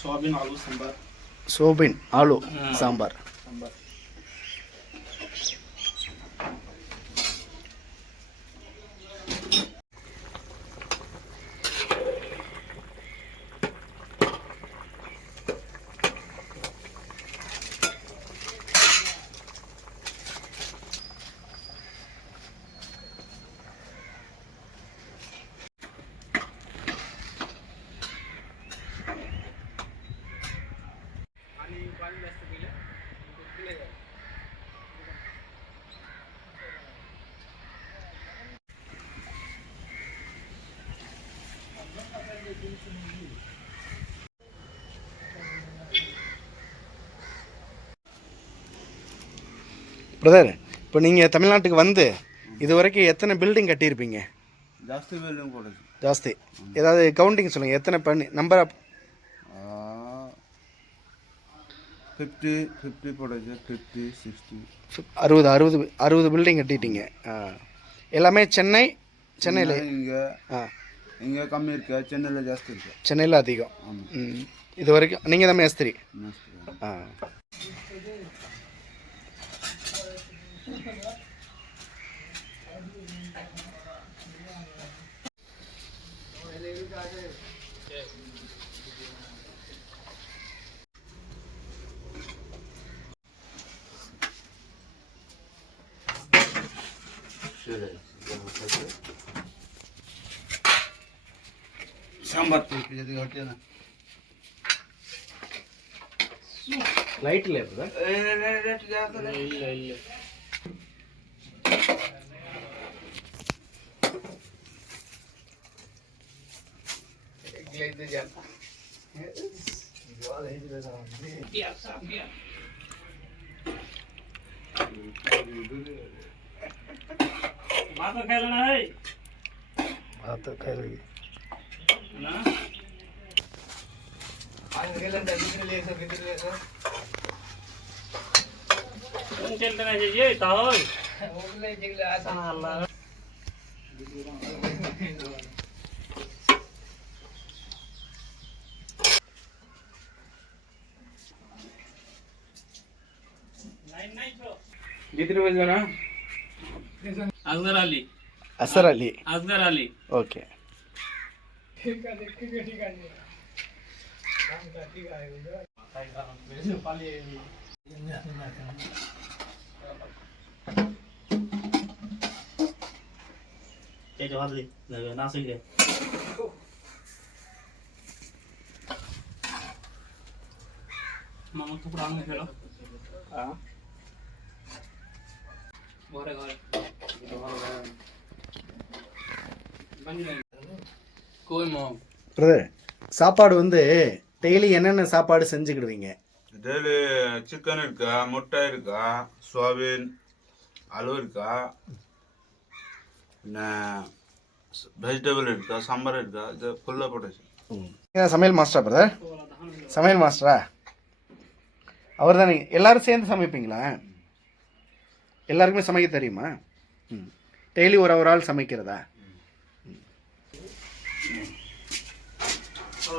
Soybean आलू sambar Soubin aloo sambar. Sambar brother, இப்போ நீங்கள் தமிழ்நாட்டுக்கு வந்து இது வரைக்கும் எத்தனை பில்டிங் கட்டியிருப்பீங்க? ಜಾಸ್ತಿ ಬಿಲ್ಡಿಂಗ್ ಕೊಡೋದು. ஜாஸ்தி. ஏதாவது கவுண்டிங் சொல்லுங்கள், எத்தனை பண்ணி நம்பர் ஆஃப் 50 போடுது, 50 60 60 பில்டிங் கட்டிட்டீங்க. எல்லாமே சென்னையில் இங்கே இங்கே கம்மி இருக்கு, சென்னையில் ஜாஸ்தி இருக்கு. சென்னையில் அதிகம். இது வரைக்கும் நீங்கள் தான் மேஸ்திரி. சாம்பார் லைட் இல்லை இல்லை भात खायला नाही, भात खायला ना ये तावल किती रुपये जरा असर अली. असगर अली ओके. नाशिक मामा तू पुढे आणून गेलो बरं घर பிரதர், சாப்பாடு வந்து டெய்லி என்னென்ன சாப்பாடு செஞ்சுக்கிடுவீங்க? டெய்லி சிக்கன் இருக்கா, முட்டை இருக்கா, சோயாபீன் ஆலு இருக்கா, பின்ன வெஜிடபிள் இருக்கா, சாம்பார் இருக்கா, இது ஃபுல்லாக போட்டுச்சு. சமையல் மாஸ்டரா பிரதர்? சமையல் மாஸ்டரா அவர் தான். நீங்கள் எல்லோரும் சேர்ந்து சமைப்பீங்களா? எல்லாருக்குமே சமைக்க தெரியுமா? டெய்லி ஒரு ஆள் சமைக்கிறதா?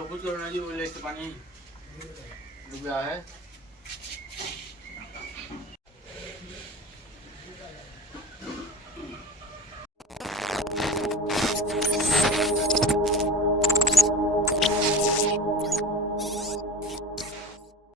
कुछ पानी डूबा है